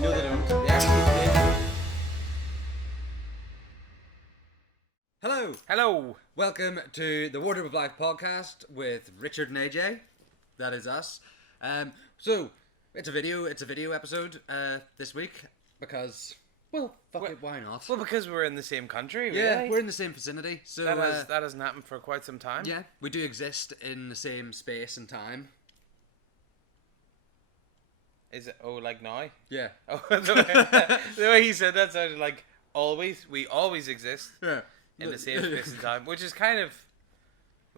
No, they don't. They actually did. Hello. Hello. Welcome to the Wardrobe of Life podcast with Richard and AJ. That is us. So it's a video episode this week because, well, fuck it, why not? Well, because we're in the same country, really. Yeah, we're in the same vicinity. So that hasn't happened for quite some time. yeah, we do exist in the same space and time. Is it? Oh, like now? Yeah. Oh, the way he said that sounded like always. We always exist Yeah. in the same space and time, which is kind of,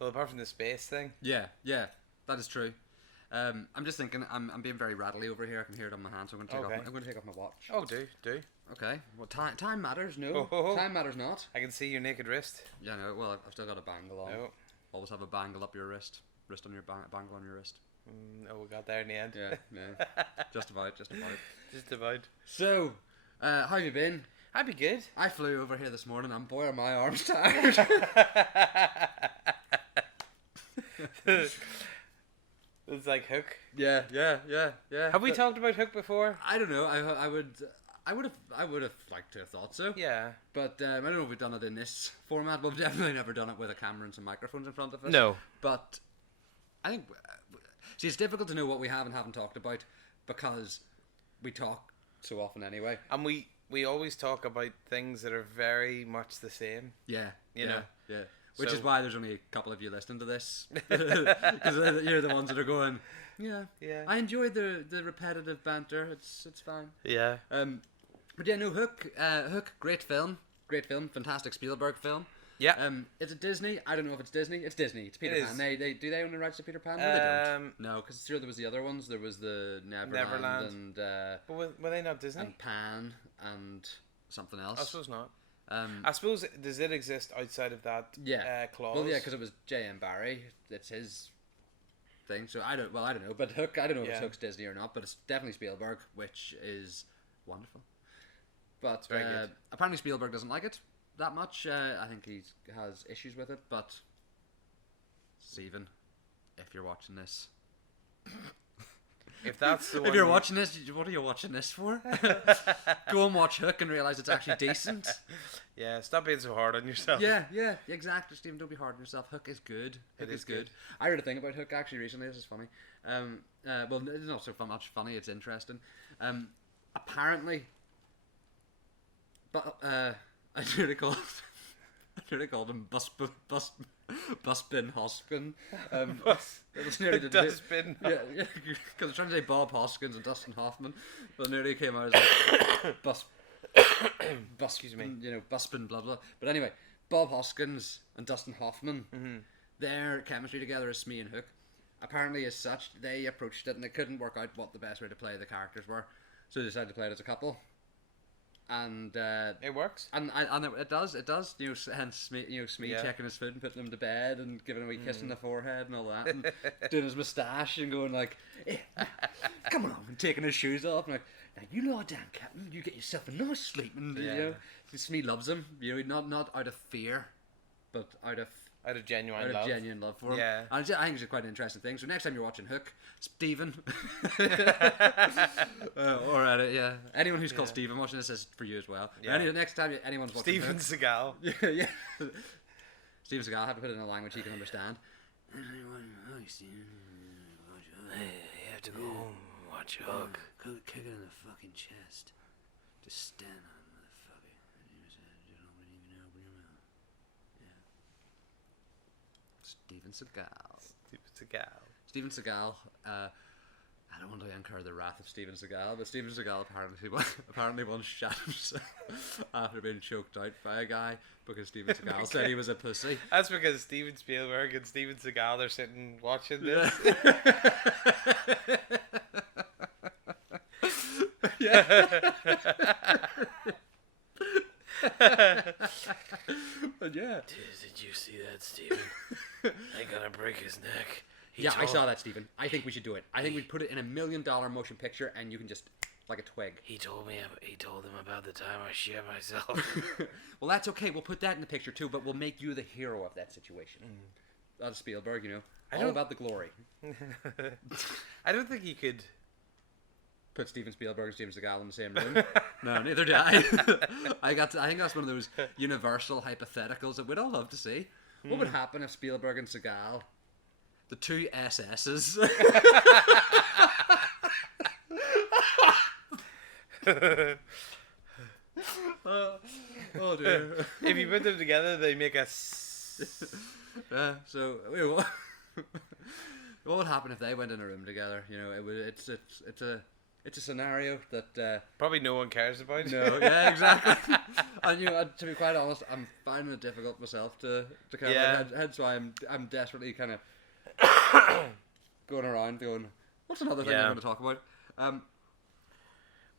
well, apart from the space thing. Yeah, that is true. I'm just thinking, I'm being very rattly over here. I can hear it on my hand, so I'm going to take off my watch. Oh, do. Okay. Well, time matters. No, Oh. time matters not. I can see your naked wrist. Yeah, no. Well, I've still got a bangle on. No. Always have a bangle up your wrist on your bangle on your wrist. Oh, we got there in the end. Yeah. Just about. Just about. So, how have you been? I'd be good. I flew over here this morning, and boy, are my arms tired. It's like Hook. Yeah. Have we talked about Hook before? I don't know. I would have liked to have thought so. Yeah. But I don't know if we've done it in this format. We've definitely never done it with a camera and some microphones in front of us. No. But I think, see, it's difficult to know what we have and haven't talked about because we talk so often anyway. And we always talk about things that are very much the same. Yeah. You know? Yeah. Which So- is why there's only a couple of you listening to this. Because you're the ones that are going, yeah. I enjoyed the repetitive banter. It's fine. Yeah. But yeah, no, Hook, great film, fantastic Spielberg film. Yeah. Is it Disney? I don't know if it's Disney. It's Disney. It's Peter It Pan. is. They do they own the rights to Peter Pan? No, they don't. No, because sure there was the other ones. There was the Neverland. And But were they not Disney? and Pan and something else. I suppose not. Um, I suppose, does it exist outside of that clause? Well, yeah, because it was J.M. Barrie. It's his thing. So I don't know. But Hook, I don't know if it's Hook's Disney or not. But it's definitely Spielberg, which is wonderful. But very good. apparently Spielberg doesn't like it that much. I think he has issues with it. But Stephen, if you're watching this. If that's the one. If you're watching this, what are you watching this for? Go and watch Hook and realise it's actually decent. Yeah, stop being so hard on yourself. Yeah, exactly, Stephen. Don't be hard on yourself. Hook is good. Hook is good. I heard a thing about Hook actually recently. This is funny. Well, it's not so much funny. It's interesting. Apparently, but I nearly called him Busbin Hoskin. It was nearly the Dustbin. Yeah, because I was trying to say Bob Hoskins and Dustin Hoffman, but it nearly came out as like Excuse me. You know, Busbin, blah blah. But anyway, Bob Hoskins and Dustin Hoffman, their chemistry together is Smee and Hook. Apparently, as such, they approached it and they couldn't work out what the best way to play the characters were, so they decided to play it as a couple. And It works. and it does. You know, hence Smee checking his food and putting him to bed and giving him a wee kiss on the forehead and all that, and doing his moustache and going like, hey, "Come on," and taking his shoes off and like, "Now you lie down, Captain. You get yourself a nice sleep." And you know, Smee loves him. You know, not out of fear, but out of Genuine love for him. Yeah. And I think it's quite an interesting thing. So next time you're watching Hook, Stephen, anyone who's called Stephen watching this is for you as well. Yeah. Next time anyone's watching Steven Hook, Seagal. yeah. Steven Seagal, have to put it in a language he can understand. You have to go home and watch Hook. Kick it in the fucking chest. Just stand on it, motherfucker. Steven Seagal. Steven Seagal. I don't want to incur the wrath of Steven Seagal, but Steven Seagal apparently once shot himself after being choked out by a guy because Steven Seagal said he was a pussy. That's because Steven Spielberg and Steven Seagal are sitting watching this. Yeah. But yeah. Did you see that, Steven? I'm gonna break his neck. I saw that, Stephen. I think we should do it. I think we'd put it in $1 million motion picture, and you can just like a twig. He told him about the time I shit myself. Well, that's okay. We'll put that in the picture too, but we'll make you the hero of that situation. That's Spielberg, you know. All about the glory. I don't think you could put Steven Spielberg and Steven Seagal in the same room. No, neither do I. I think that's one of those universal hypotheticals that we'd all love to see. What would happen if Spielberg and Seagal, the two SS's, oh dear. If you put them together, they make a. So what would happen if they went in a room together? You know, it's a scenario that probably no one cares about. No, yeah, exactly. And you know, to be quite honest, I'm finding it difficult myself to kind of hence why I'm desperately kind of going around going, what's another thing I'm going to talk about?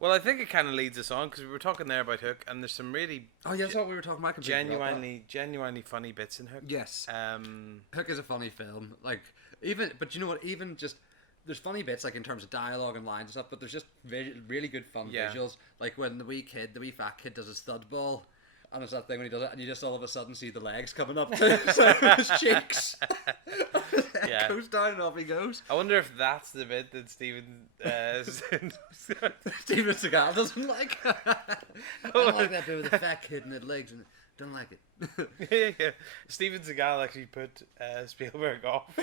Well, I think it kind of leads us on because we were talking there about Hook, and there's some really that's what we were talking about. Genuinely funny bits in Hook. Yes. Hook is a funny film. Like but you know what? Even just there's funny bits like in terms of dialogue and lines and stuff, but there's just really good fun visuals. Like when the wee fat kid does his stud ball. And it's that thing when he does it, and you just all of a sudden see the legs coming up to his cheeks. Yeah, goes down and off he goes. I wonder if that's the bit that Steven Seagal doesn't like. I don't like that bit with the fat kid and the legs, and don't like it. Yeah. Steven Seagal actually put Spielberg off.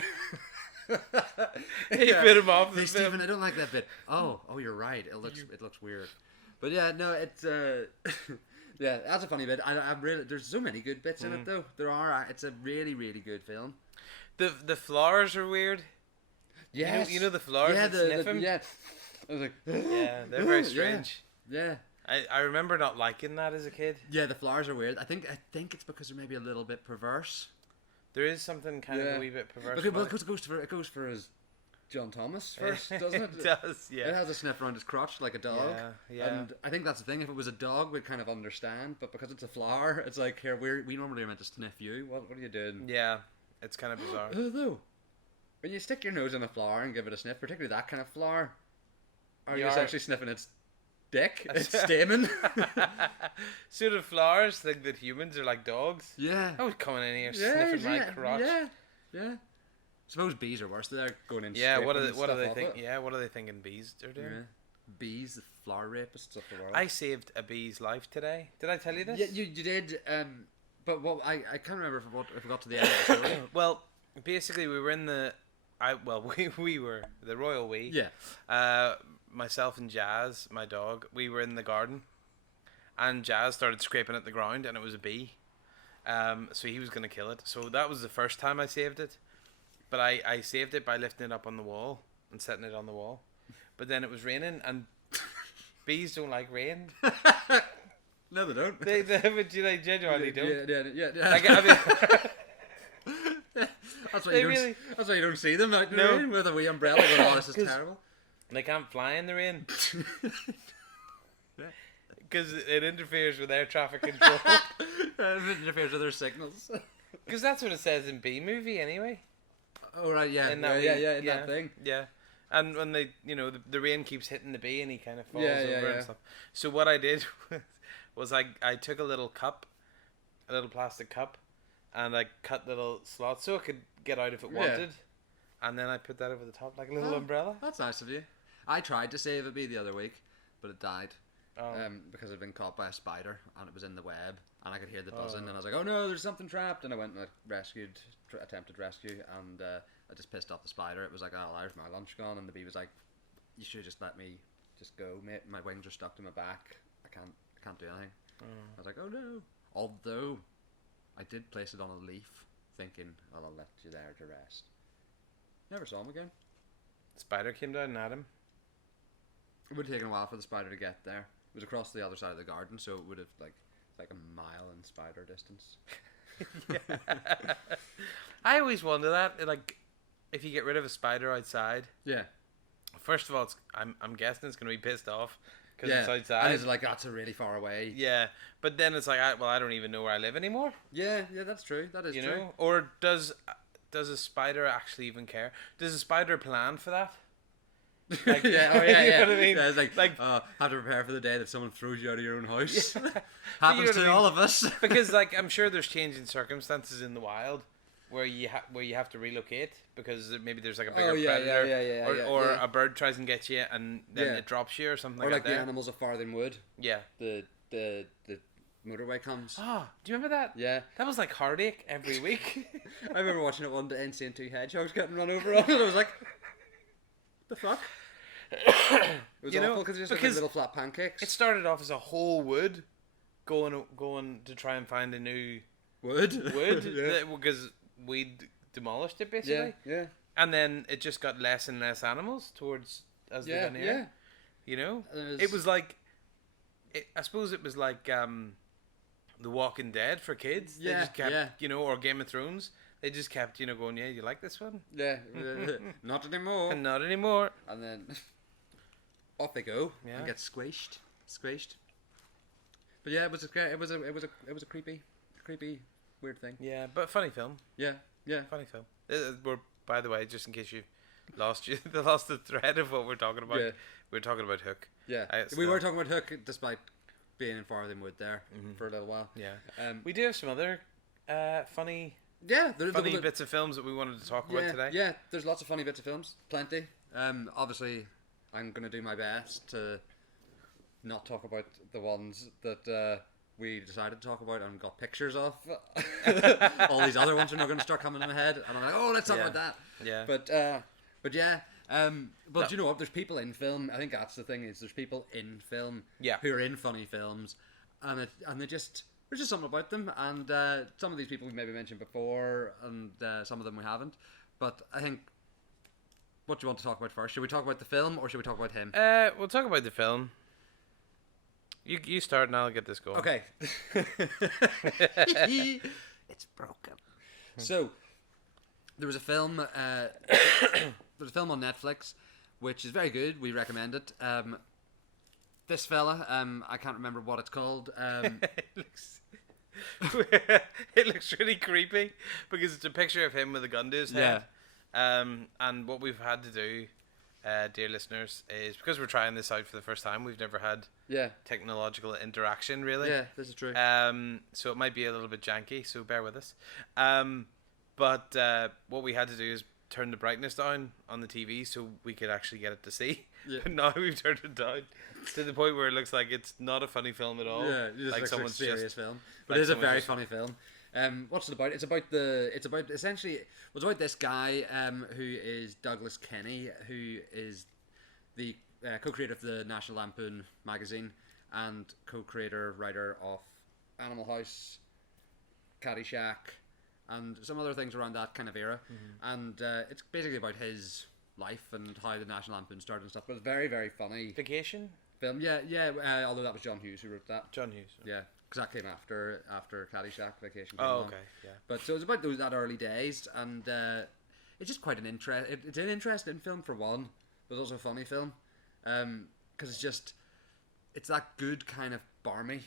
He put him off. Hey Steven, I don't like that bit. Oh, you're right. It looks weird. But yeah, no, it's yeah, that's a funny bit. I really, there's so many good bits in it though. There are. It's a really good film. The flowers are weird. Yes. You know the flowers that sniff him? Yeah. I was like, yeah, they're very strange. Yeah. I remember not liking that as a kid. Yeah, the flowers are weird. I think it's because they're maybe a little bit perverse. There is something kind of a wee bit perverse. Okay, well, it goes for his John Thomas first, doesn't it? It does, yeah. It has a sniff around his crotch like a dog. Yeah. And I think that's the thing. If it was a dog, we'd kind of understand. But because it's a flower, it's like, here, we normally are meant to sniff you. What are you doing? Yeah, it's kind of bizarre. Although, when you stick your nose in a flower and give it a sniff, particularly that kind of flower, are you essentially sniffing its dick, its stamen? So the flowers think that humans are like dogs? Yeah. I was coming in here sniffing my crotch. Yeah. Suppose bees are worse. They're going in. Yeah. What are they think? Yeah. What are they thinking? Bees are doing? Yeah. Bees, the flower rapists of the world. I saved a bee's life today. Did I tell you this? Yeah, you did. But what I can't remember if we got to the end of the story. Well, basically we were in the. We were the royal we. Yeah. Myself and Jazz, my dog, we were in the garden, and Jazz started scraping at the ground, and it was a bee. So he was going to kill it. So that was the first time I saved it. But I saved it by lifting it up on the wall and setting it on the wall. But then it was raining, and bees don't like rain. No, they don't. They genuinely don't. Yeah. Like, I mean, that's why you don't see them out in the rain with a wee umbrella going, oh, this is terrible. They can't fly in the rain. Because it interferes with air traffic control. It interferes with their signals. Because that's what it says in B movie anyway. Oh right, yeah, in that thing. Yeah, and when they, the rain keeps hitting the bee and he kind of falls over and stuff. So what I did was I took a little plastic cup, and I cut little slots so it could get out if it wanted, and then I put that over the top like a little umbrella. That's nice of you. I tried to save a bee the other week, but it died. Because it had been caught by a spider and it was in the web and I could hear the buzzing and I was like, oh no, there's something trapped, and I went and attempted rescue, and I just pissed off the spider. It was like, oh, there's my lunch gone, and the bee was like, you should just let me just go, mate. My wings are stuck to my back. I can't do anything. I was like, oh no. Although I did place it on a leaf thinking, oh, I'll let you there to rest. Never saw him again. Spider came down and had him. It would have taken a while for the spider to get there. It was across the other side of the garden, so it would have like a mile in spider distance. I always wonder that, like, if you get rid of a spider outside. Yeah. First of all, I'm guessing it's going to be pissed off because it's outside. And it's like, that's really far away. Yeah, but then it's like, I don't even know where I live anymore. Yeah, that's true. That is true. You know, or does a spider actually even care? Does a spider plan for that? Like, yeah, oh yeah, you yeah. know what I mean? Yeah, it's like, Like, have to prepare for the day that someone throws you out of your own house. Yeah. Happens You know to what I mean? all of us. because like I'm sure there's changing circumstances in the wild where you have to relocate because maybe there's like a bigger predator or a bird tries and gets you and then it drops you or something or like that. the animals of Farthing Wood. Yeah. The motorway comes. Oh, do you remember that? Yeah. That was like heartache every week. I remember watching it one day and seeing two hedgehogs getting run over on it. I was like, the fuck? It was awful because it was just like little flat pancakes. It started off as a whole wood going to try and find a new wood yeah. Because we demolished it basically. Yeah. And then it just got less and less animals towards as they got near. Yeah. You know? It was like I suppose it was like The Walking Dead for kids. Yeah, they just kept, or Game of Thrones. They just kept, going, yeah, you like this one? Yeah. Not anymore. And not anymore. And then off they go and get squished. But yeah, it was a creepy, weird thing. Yeah, but funny film. Yeah. Funny film. We're, by the way, just in case you lost the thread of what we're talking about. Yeah. We're talking about Hook. Yeah, we were talking about Hook despite being in Farthing Wood there for a little while. Yeah. We do have some other funny bits of films that we wanted to talk about today. Yeah, there's lots of funny bits of films, plenty. Obviously, I'm going to do my best to not talk about the ones that we decided to talk about and got pictures of. All these other ones are not going to start coming in my head, and I'm like, oh, let's talk about that. Yeah. But yeah. But you know what? There's people in film. I think that's the thing is there's people in film who are in funny films, and there's just something about them. And some of these people we maybe mentioned before, and some of them we haven't. But I think, what do you want to talk about first? Should we talk about the film or should we talk about him? We'll talk about the film. You start and I'll get this going. Okay. It's broken. So there was a film. There's a film on Netflix, which is very good. We recommend it. This fella, I can't remember what it's called. It looks really creepy because it's a picture of him with a gun to his head. And what we've had to do, dear listeners, is because we're trying this out for the first time, we've never had technological interaction really. Yeah, this is true. So it might be a little bit janky, so bear with us. But what we had to do is turn the brightness down on the TV so we could actually get it to see. Yeah. But now we've turned it down to the point where it looks like it's not a funny film at all. Yeah, it just looks like a serious film. But it is a very funny film. What's it about? It's about this guy who is Douglas Kenny, who is the co-creator of the National Lampoon magazine and co-creator writer of Animal House, Caddyshack, and some other things around that kind of era. And it's basically about his life and how the National Lampoon started and stuff. But it's very, very funny. Vacation? Film, yeah. Although that was John Hughes who wrote that. John Hughes. Yeah, because that came after Caddyshack, Vacation. Oh, okay, yeah. But so it's about that early days, and it's just quite an it's an interesting film for one, but also a funny film, because it's that good kind of barmy.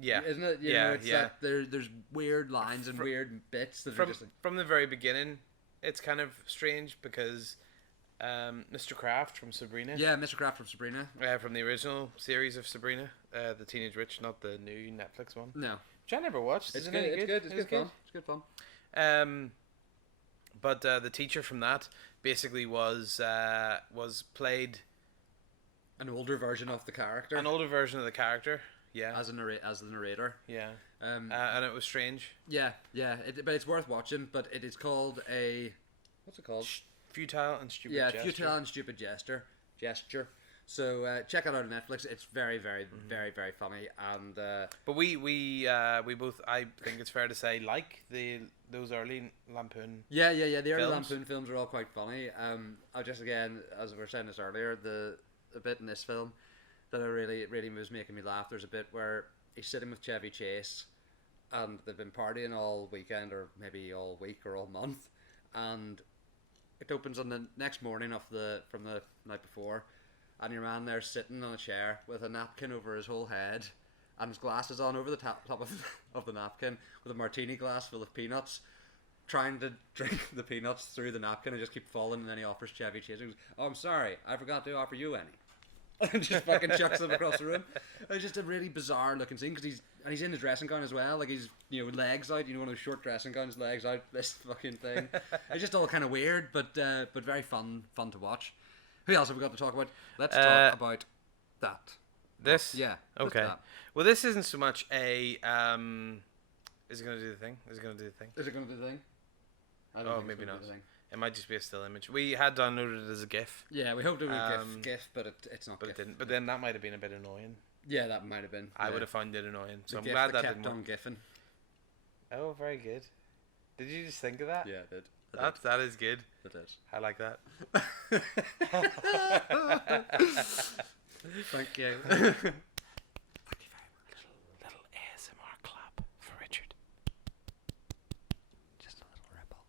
Yeah, isn't it? You know, it's that there's weird lines and weird bits that are just from the very beginning. It's kind of strange because Mr. Kraft from Sabrina. Yeah, Mr. Kraft from Sabrina. From the original series of Sabrina, the Teenage Witch, not the new Netflix one. No, which I never watched. It's good. It's good fun. It's good fun. But the teacher from that basically was played an older version of the character. Yeah, as the narrator. Yeah, and it was strange. Yeah. But it's worth watching. But it is called what's it called? Futile and Stupid. Yeah, Gesture. Futile and Stupid Gesture. So check it out on Netflix. It's very, very, very, very funny. And but we both, I think it's fair to say, like those early Lampoon. Yeah. The early Lampoon films are all quite funny. I just again, as we were saying this earlier, the bit in this film that really was making me laugh. There's a bit where he's sitting with Chevy Chase, and they've been partying all weekend, or maybe all week or all month, and it opens on the next morning from the night before, and your man there sitting on a chair with a napkin over his whole head, and his glasses on over the top of the napkin, with a martini glass full of peanuts, trying to drink the peanuts through the napkin and just keep falling, and then he offers Chevy Chase. He goes, "Oh, I'm sorry, I forgot to offer you any." And just fucking chucks them across the room. It's just a really bizarre looking scene because he's in the dressing gown as well. Like he's legs out. One of those short dressing gowns, legs out. This fucking thing. It's just all kind of weird, but very fun to watch. Who else have we got to talk about? Let's talk about that. This? Yeah. Okay. Well, this isn't so much a is it going to do the thing? Is it going to do the thing? Is it going to do the thing? I don't think maybe it's not. gonna do the thing. It might just be a still image. We had downloaded it as a GIF. Yeah, we hoped it would be GIF, but it's not. But GIF. it didn't. But then that might have been a bit annoying. Yeah, that might have been. I would have found it annoying. So the I'm GIF glad that kept didn't on work. GIFing. Oh, very good. Did you just think of that? Yeah, I did. That is good. It is. I like that. Thank you. Thank you very much. Little ASMR clap for Richard. Just a little ripple.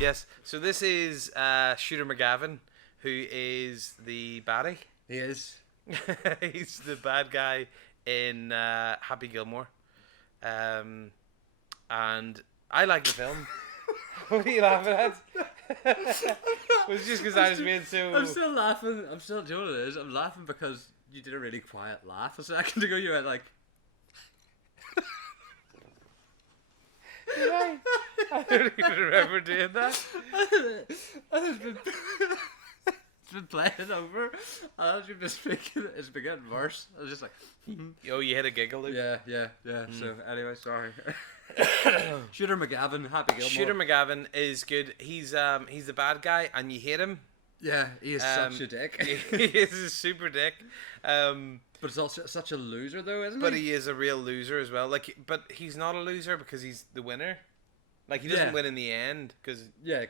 Yes. So this is Shooter McGavin, who is the baddie. He is. He's the bad guy in Happy Gilmore. And I like the film. What are you laughing at? It was just because I was being so... I'm still laughing. Do you know what it is? I'm laughing because you did a really quiet laugh a second ago. You went like... Did I? I don't even remember doing that. It's been playing over. And as you've been speaking, it's been getting worse. I was just like... Oh, you hit a giggle, Luke? Yeah. So, anyway, sorry. Shooter McGavin, Happy Gilmore. Shooter McGavin is good. He's the bad guy, and you hate him. Yeah, he is such a dick. He is a super dick. But it's also such a loser, though, isn't he? But he is a real loser as well. But he's not a loser because he's the winner. Like, he doesn't win in the end. Cause, he's a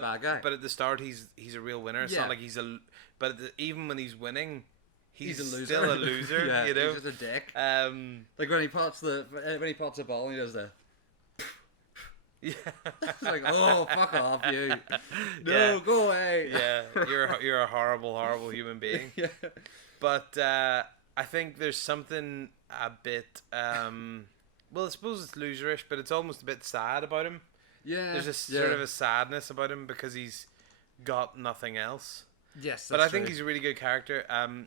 bad guy. But at the start, he's a real winner. It's not like he's a... But even when he's winning... He's a loser. Still a loser, yeah, you know. He's just a dick. Like when he pots the ball and he does the. Yeah. It's like, oh, fuck off, you. No, go away. Yeah, you're a horrible human being. Yeah. But I think there's something a bit. Well, I suppose it's loserish, but it's almost a bit sad about him. Yeah. There's a sort of a sadness about him because he's got nothing else. Yes, but I think he's a really good character, and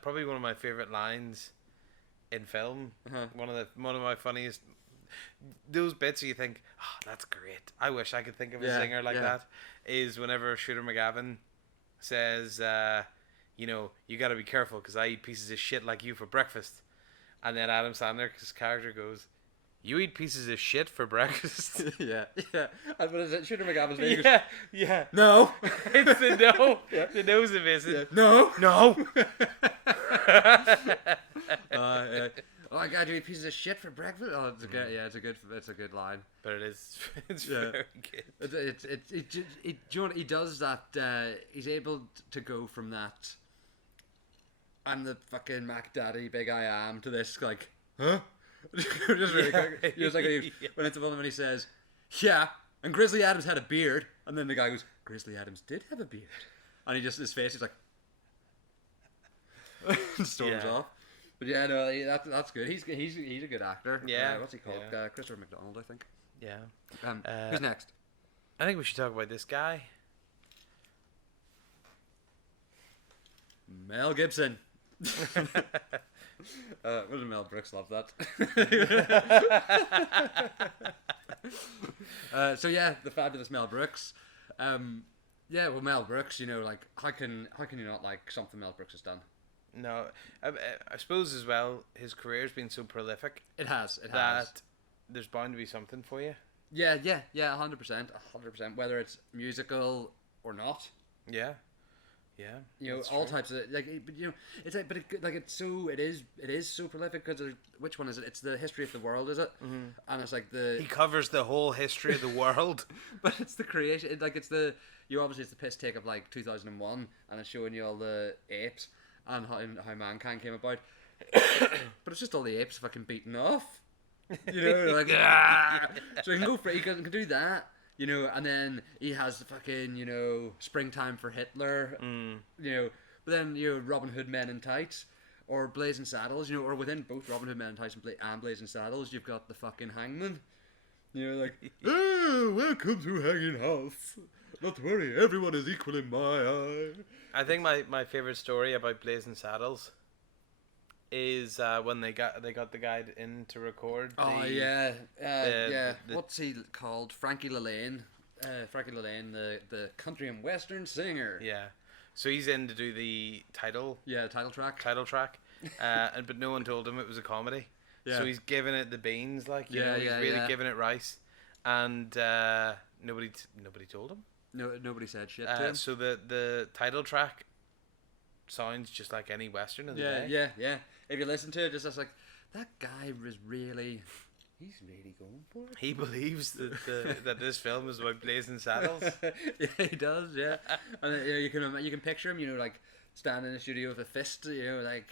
probably one of my favorite lines in film. Uh-huh. One of my funniest. Those bits where you think, oh, that's great. I wish I could think of a singer like that. Is whenever Shooter McGavin says, you got to be careful because I eat pieces of shit like you for breakfast, and then Adam Sandler's character goes, "You eat pieces of shit for breakfast." Yeah. And what is it? Shooter McGavin's name. Yeah. No. It's the no. Yeah. The no's amazing. Yeah. No. Yeah. Oh my god, you eat pieces of shit for breakfast? Oh, it's a good. Yeah, it's a good line. But it's very good. He does that. He's able to go from that. I'm the fucking Mac Daddy, big I am, to this like, huh? Just really quick. He was like, when it's the one when he says, "Yeah," and Grizzly Adams had a beard, and then the guy goes, "Grizzly Adams did have a beard," and he just his face is like, storms off. But yeah, no, that's good. He's a good actor. Yeah. What's he called? Yeah. Christopher McDonald, I think. Yeah. Who's next? I think we should talk about this guy. Mel Gibson. Wasn't Mel Brooks love that? So yeah, the fabulous Mel Brooks. Well, Mel Brooks. Like how can you not like something Mel Brooks has done? No, I suppose as well his career's been so prolific. It has. That there's bound to be something for you. Yeah, 100%. Whether it's musical or not. Yeah. All types of it's like, but it is so prolific because which one is it? It's the history of the world, is it? Mm-hmm. And it's like he covers the whole history of the world, but it's the creation. It's the piss take of like 2001, and it's showing you all the apes and how mankind came about. But it's just all the apes fucking beaten off, like so he can do that. And then he has the fucking, Springtime for Hitler, but then, Robin Hood Men in Tights, or Blazing Saddles, or within both Robin Hood Men in Tights and Blazing Saddles, you've got the fucking Hangman, You know, like, oh, welcome to Hanging House. Not to worry, everyone is equal in my eye. I think my favorite story about Blazing Saddles is when they got the guy in to record. Oh yeah, the what's he called? Frankie Lillane. Frankie Lillane, the country and western singer. Yeah, so he's in to do the title. Yeah, title track. But no one told him it was a comedy. Yeah. So he's giving it the beans, like he's yeah, really yeah. giving it rice, and nobody told him. No, nobody said shit to him. So the title track sounds just like any western of the day. Yeah. If you listen to it, just like that guy was really, he's really going for it. He believes that this film is about Blazing Saddles. Yeah, he does. Yeah, and you can picture him, you know, like standing in the studio with a fist, you know, like,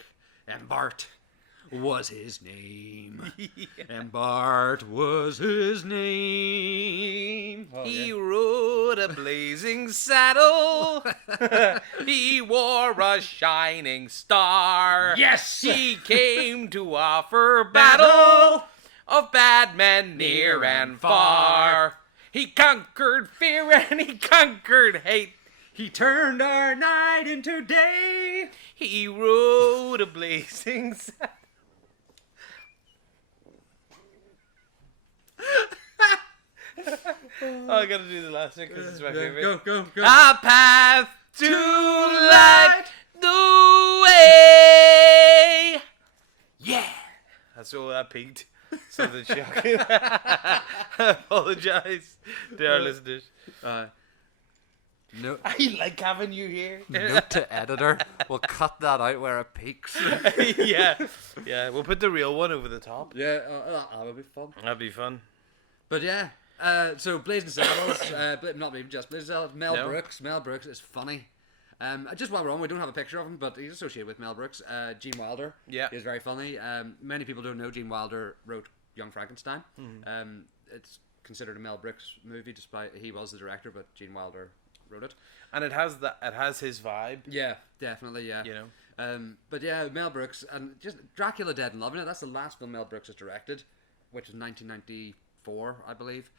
and Bart was his name. And Bart was his name. Oh, he rode a blazing saddle. He wore a shining star. Yes! He came to offer battle of bad men near and far. He conquered fear and he conquered hate. He turned our night into day. He rode a blazing saddle. I gotta do the last one because it's my favorite. Go. A path to light the way. Yeah. That's all that peaked. Something shocking. I apologize to our listeners. No. I like having you here. Note to editor. We'll cut that out where it peaks. Yeah. We'll put the real one over the top. Yeah, that would be fun. That'd be fun. But yeah, so Blazing Saddles, not even just Blazing Saddles, Mel Brooks is funny. Just while we're on, we don't have a picture of him, but he's associated with Mel Brooks. Gene Wilder, yeah, he's very funny. Many people don't know Gene Wilder wrote Young Frankenstein. Mm-hmm. It's considered a Mel Brooks movie, despite he was the director, but Gene Wilder wrote it. And it has his vibe. Yeah, definitely, yeah. You know. But yeah, Mel Brooks, and just Dracula Dead and Loving It. That's the last film Mel Brooks has directed, which was 1994, I believe.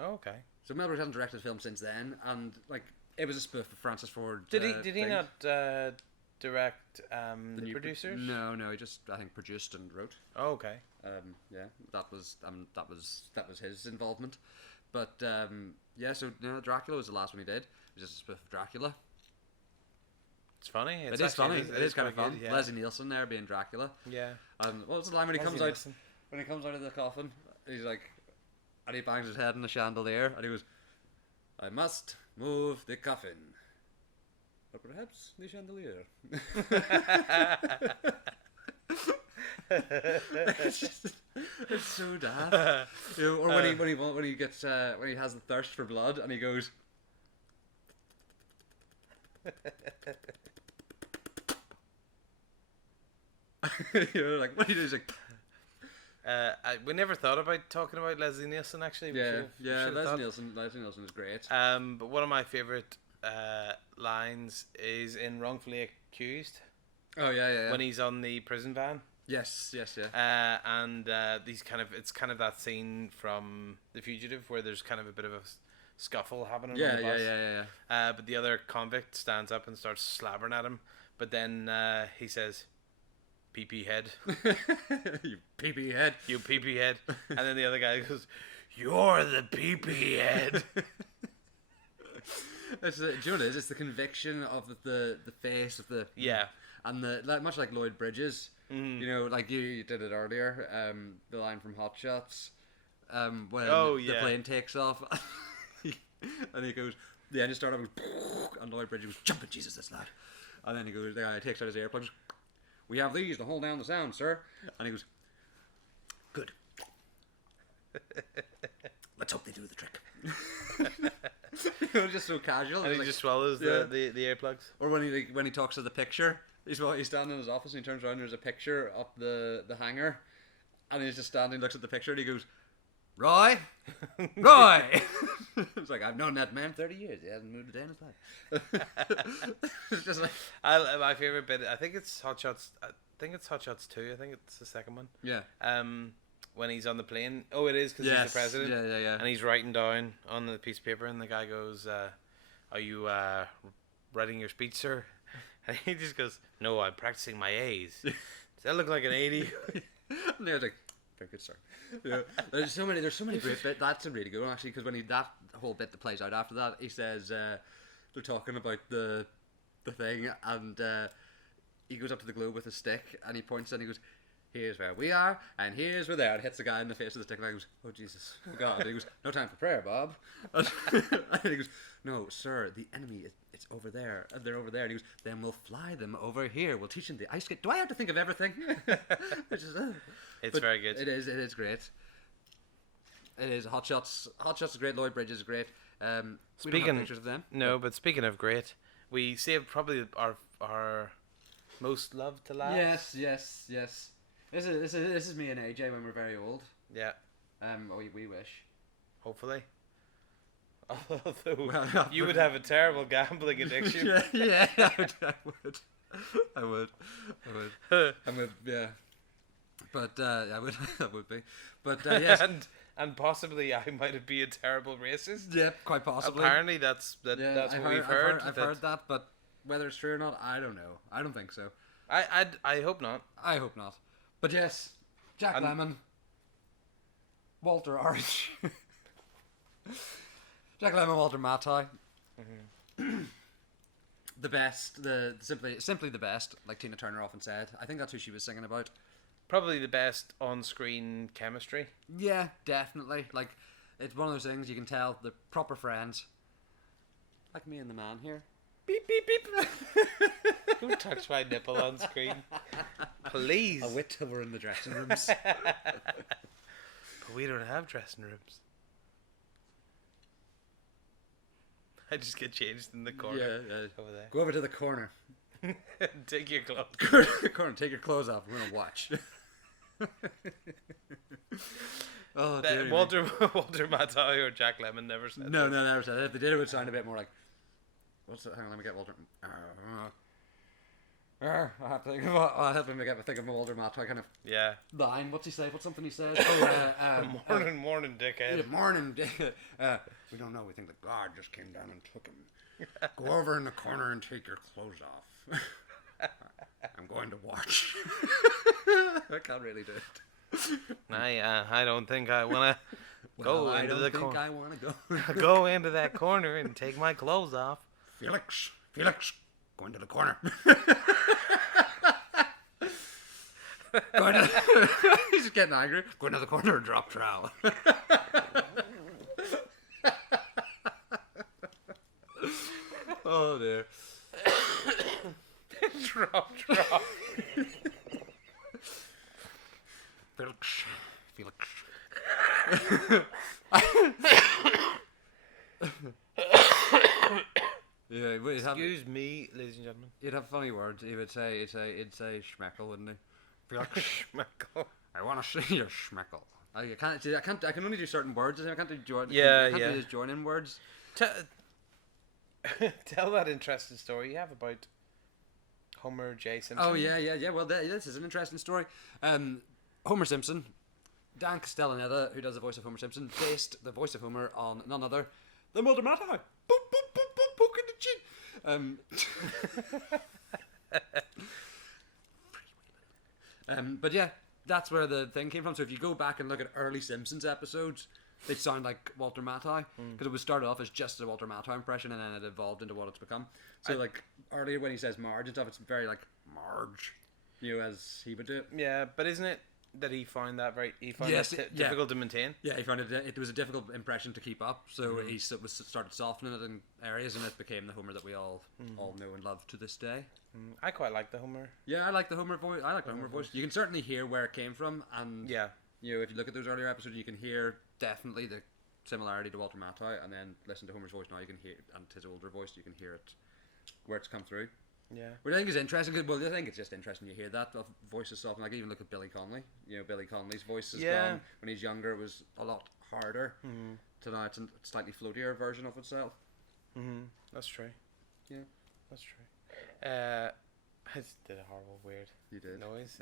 Oh, okay. So Mel Brooks hasn't directed a film since then, and like it was a spoof of Francis Ford. Did he not direct the producers? No, he just I think produced and wrote. Oh, okay. Yeah, that was his involvement, but yeah. So Dracula was the last one he did. It was just a spoof of Dracula. It's funny. It is funny. It is kind of fun. Good, yeah. Leslie Nielsen there being Dracula. Yeah. And what was the line when he comes out? When he comes out of the coffin, he's like, and he bangs his head in the chandelier, and he goes, "I must move the coffin, or perhaps the chandelier." It's so daft. You know, or when he gets when he has the thirst for blood, and he goes. You know, like what do you do? He's like. We never thought about talking about Leslie Nielsen actually. Leslie Nielsen is great. But one of my favorite lines is in Wrongfully Accused. Oh yeah. When he's on the prison van. Yes. And it's kind of that scene from The Fugitive where there's kind of a bit of a scuffle happening on the bus. Yeah. But the other convict stands up and starts slabbering at him. But then he says, "Pee-pee head." You pee-pee head. You pee-pee head. And then the other guy goes, "You're the pee-pee head." Do you know what it is? It's the conviction of the face of the... Yeah. And much like Lloyd Bridges, you know, like you did it earlier, the line from Hot Shots, when the plane takes off, and he goes, the engine starts off, and Lloyd Bridges goes, "Jumping Jesus, that's loud." And then he goes, the guy takes out his earplugs, "We have these to hold down the sound, sir." And he goes, "Good. Let's hope they do the trick." You know, just so casual. And he just swallows the earplugs. Or when he talks to the picture, he's standing in his office and he turns around and there's a picture up the hanger, and he's just standing, looks at the picture and he goes, "Roy, Roy." It's like, I've known that man 30 years. He hasn't moved a day in his life. It's just like my favorite bit. I think it's Hot Shots. I think it's Hot Shots 2. I think it's the second one. Yeah. when he's on the plane. Oh, it is because he's the president. Yeah. And he's writing down on the piece of paper, and the guy goes, "Are you writing your speech, sir?" And he just goes, "No, I'm practicing my A's." Does that look like an 80? And they're like, "Very good, sir." Yeah. There's so many great bits. That's a really good one actually, because when that whole bit that plays out after that, he says they're talking about the thing, and he goes up to the globe with a stick, and he points and he goes, "Here's where we are, and here's where they are." And hits the guy in the face with the stick, and he goes, "Oh Jesus, oh God!" And he goes, "No time for prayer, Bob." And he goes, "No, sir, the enemy it's over there, and they're over there." And he goes, "Then we'll fly them over here. We'll teach them the ice skate." Do I have to think of everything? It's just, it's very good. It is great. It is. Hot Shots is great. Lloyd Bridges is great. We don't have pictures of them. No, but speaking of great, we saved probably our most loved to last. Yes. This is me and AJ when we're very old. Yeah. We wish. Hopefully. Although you would have a terrible gambling addiction. yeah, I would. Yeah. But I would be. But yes. And possibly I might be a terrible racist. Yeah, quite possibly. Apparently that's what we've heard. I've heard that, but whether it's true or not, I don't know. I don't think so. I hope not. I hope not. But yes, Jack Lemmon, Walter Orange, Jack Lemmon, Walter Matthau, the best, simply the best, like Tina Turner often said. I think that's who she was singing about. Probably the best on-screen chemistry. Yeah, definitely. Like, it's one of those things you can tell the proper friends, like me and the man here. Beep beep beep. Don't touch my nipple on screen, please. I'll wait till we're in the dressing rooms. But we don't have dressing rooms. I just get changed in the corner. Yeah. Over there. Go over to the corner. Take your clothes. Go to the corner. Take your clothes off. We're gonna watch. Oh, dear Walter Matthau or Jack Lemmon never said. No, never said. If they did, it would sound a bit more like. What's that? Hang on, let me get Walter. I have to think of. I'll help him think of Walter Matthau kind of. Yeah. Line. What's he say? What's something he says? Morning, dickhead. Yeah, morning, dickhead. We don't know. We think that God just came down and took him. Go over in the corner and take your clothes off. I'm going to watch. I can't really do it. I don't think I want to go into the corner. I want to go. Go into that corner and take my clothes off. Felix, go into the corner. He's just getting angry. Go into the corner and drop trowel. Oh dear. Drop. Felix. Yeah, excuse me, ladies and gentlemen. He'd have funny words. He would say, he'd say schmeckle, wouldn't he? Felix. Schmeckle. I want to see your schmeckle. I can only do certain words. I can't do join. Yeah. Do these join-in words. Tell that interesting story you have about Homer J. Simpson. Oh yeah. Well, this is an interesting story. Homer Simpson, Dan Castellaneta, who does the voice of Homer Simpson, based the voice of Homer on none other than Walter Matthau. Boop boop boop boop boop in the chin. But yeah, that's where the thing came from. So if you go back and look at early Simpsons episodes, they sound like Walter Matthau because it was started off as just a Walter Matthau impression, and then it evolved into what it's become. So like earlier when he says Marge and stuff, it's very like Marge, as he would do it. Yeah, but isn't it that he found that difficult to maintain? Yeah, he found it was a difficult impression to keep up, so he started softening it in areas, and it became the Homer that we all know and love to this day. I quite like the Homer. Yeah, I like the Homer voice. Voice. You can certainly hear where it came from, and if you look at those earlier episodes, you can hear definitely the similarity to Walter Matthau, and then listen to Homer's voice now, you can hear, and his older voice, you can hear it where it's come through. Yeah. Which I think is interesting. Well, I think it's just interesting you hear that voices soften. Like even look at Billy Connolly. Billy Connolly's voice is gone. When he's younger, it was a lot harder. To now, it's a slightly floatier version of itself. That's true. Yeah, that's true. I just did a horrible weird. You did noise.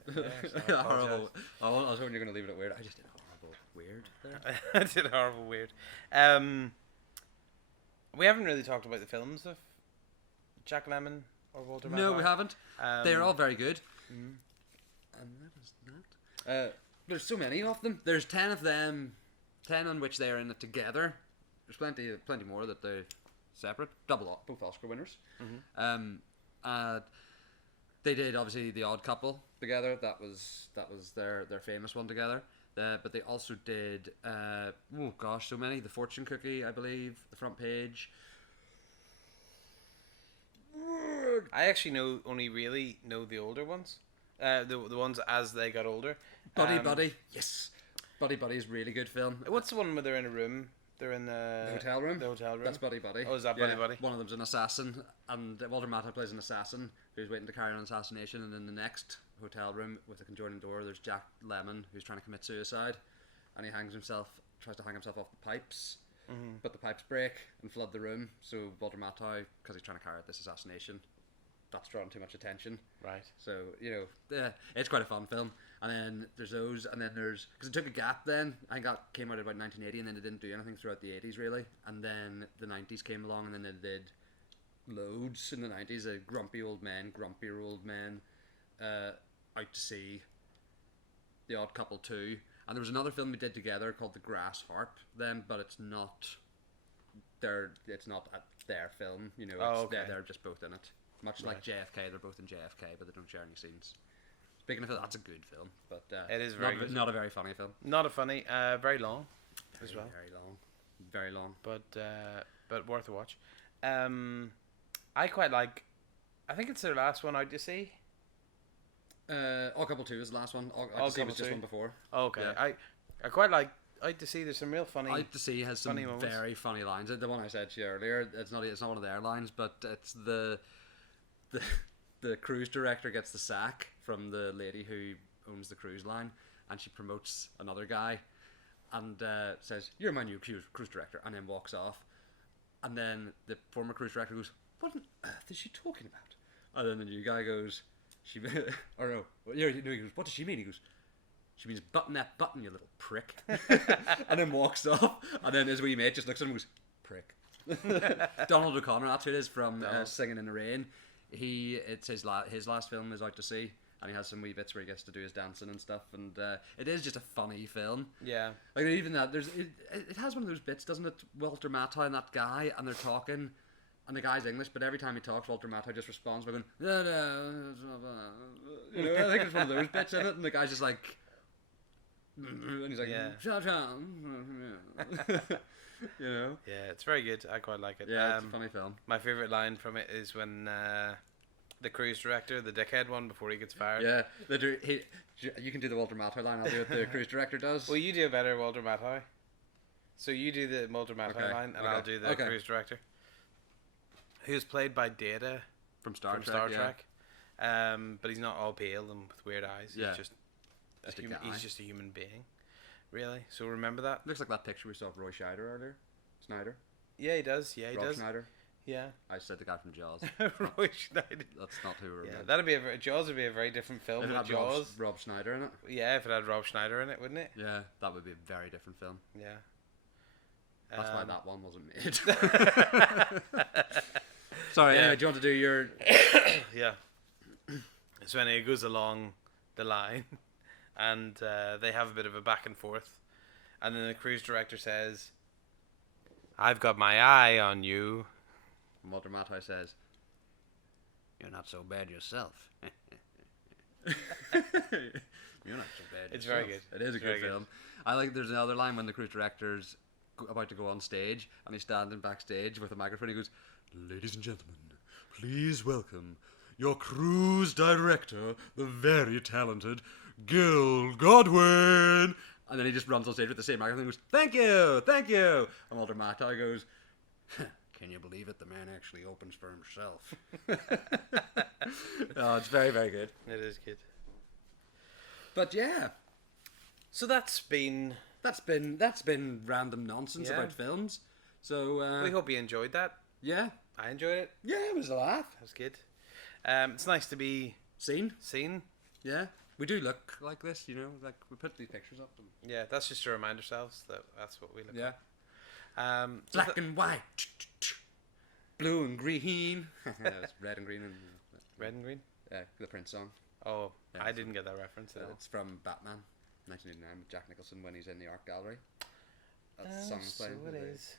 Horrible. I was hoping you're going to leave it at weird. I just did a horrible horrible weird there. I did horrible weird. We haven't really talked about the films of Jack Lemmon or Walter Matthau. No, we haven't. They're all very good. Mm. And that is that. There's so many of them. There's 10 of them, 10 on which they're in it together. There's plenty more that they're separate. Both Oscar winners. Mm-hmm. They did obviously The Odd Couple together. That was their famous one together. But they also did so many. The Fortune Cookie, I believe. The Front Page. I actually only really know the older ones. The ones as they got older. Buddy. Yes. Buddy is a really good film. What's the one where they're in a room? They're in the hotel room. The hotel room. That's Buddy. Oh, is that Buddy? One of them's an assassin, and Walter Matthau plays an assassin who's waiting to carry on an assassination. And in the next hotel room with a conjoining door, there's Jack Lemmon who's trying to commit suicide, and he tries to hang himself off the pipes, but the pipes break and flood the room. So Walter Matthau, because he's trying to carry out this assassination, that's drawing too much attention. Right. So, it's quite a fun film. And then there's those, and then there's... Because it took a gap then. I think that came out about 1980, and then it didn't do anything throughout the 80s, really. And then the 90s came along, and then they did loads in the 90s. Grumpier old men, Out to Sea, The Odd Couple 2. And there was another film we did together called The Grass Harp then, but it's not their film, they're just both in it. Much like JFK, they're both in JFK, but they don't share any scenes. Speaking of it, that's a good film, but it is not a very funny film. Not a funny, very long as well. Very long, but worth a watch. I quite like. I think it's their last one out to see. Odd Couple 2 is the last one. Odd to See was just one before. Okay, yeah. I quite like Out to Sea. There's some real funny. Out to Sea has some very funny lines. The one I said to you earlier, it's not one of their lines, but it's the cruise director gets the sack from the lady who owns the cruise line, and she promotes another guy, and says, "You're my new cruise director," and then walks off. And then the former cruise director goes, "What on earth is she talking about?" And then the new guy goes, he goes, "What does she mean?" He goes, "She means button that button, you little prick." And then walks off. And then his wee mate just looks at him and goes, "Prick." Donald O'Connor, that's who it is from Singing in the Rain. It's his last film is Out to Sea, and he has some wee bits where he gets to do his dancing and stuff, and it is just a funny film. Yeah. Like even that, it has one of those bits, doesn't it? Walter Matthau and that guy, and they're talking, and the guy's English, but every time he talks, Walter Matthau just responds by going, "No." I think it's one of those bits in it, and the guy's just like, and he's like, "Shut up." Yeah, it's very good. I quite like it. Yeah, it's a funny film. My favourite line from it is when the cruise director, the dickhead one, before he gets fired. Yeah, you can do the Walter Matthau line. I'll do what the cruise director does. Well, you do a better Walter Matthau. So you do the Walter Matthau line, and I'll do the cruise director, who's played by Data from Star Trek. But he's not all pale and with weird eyes. He's just he's just a human being. Really? So remember that? Looks like that picture we saw of Roy Scheider earlier. Snyder. Yeah, he does. Yeah, he Rob does. Schneider. Yeah. I said the guy from Jaws. Roy Schneider. That's not who we're. Yeah, Jaws would be a very different film. If it had Jaws. Rob Schneider in it. Yeah, if it had Rob Schneider in it, wouldn't it? Yeah, that would be a very different film. Yeah. That's why that one wasn't made. Sorry. Anyway, do you want to do your? Yeah. So anyway, it goes along the line. And they have a bit of a back and forth. And then the cruise director says, "I've got my eye on you." And Walter Matthau says, "You're not so bad yourself." You're not so bad It's yourself. very good. It is a good film. I like, there's another line when the cruise director's about to go on stage, and he's standing backstage with a microphone. He goes, "Ladies and gentlemen, please welcome your cruise director, the very talented Gil Godwin." And then he just runs on stage with the same microphone and goes, "Thank you." And Walter Matthau goes, "Can you believe it? The man actually opens for himself." Oh, it's very, very good. It is good. But yeah. So that's been random nonsense about films. So we hope you enjoyed that. Yeah. I enjoyed it. Yeah, it was a laugh. That was good. It's nice to be seen. Seen. Yeah. We do look like this, you know. Like we put these pictures up. And... Yeah, that's just to remind ourselves that that's what we look Yeah. like. Black and white, blue and green. It's red and green and Red and green. yeah, the Prince song. Oh, Yeah, I didn't get that reference at all. It's from Batman, 1989, with Jack Nicholson when he's in the art gallery. That's the song So playing. it is.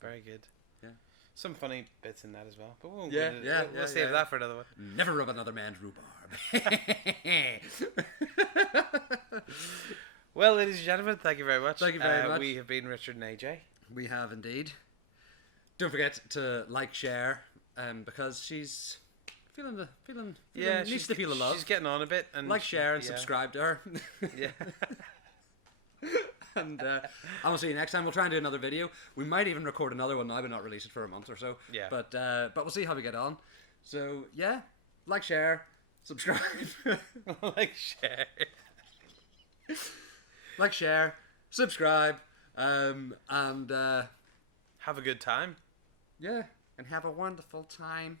Very good. Yeah. Some funny bits in that as well, but we won't Yeah, go into- yeah, we'll yeah, save yeah. that for another one. Never rub another man's rhubarb. Well, ladies and gentlemen, thank you very much. Thank you very much. We have been Richard and AJ. We have indeed. Don't forget to like, share, because she's feeling needs to feel the love. She's getting on a bit. And Like, share, and subscribe to her. Yeah. And I'll see you next time. We'll try and do another video. We might even record another one now, but not release it for a month or so. Yeah. But we'll see how we get on. So yeah, like, share, subscribe. Like, share. Like, share, subscribe, and Have a good time. yeah, and have a wonderful time.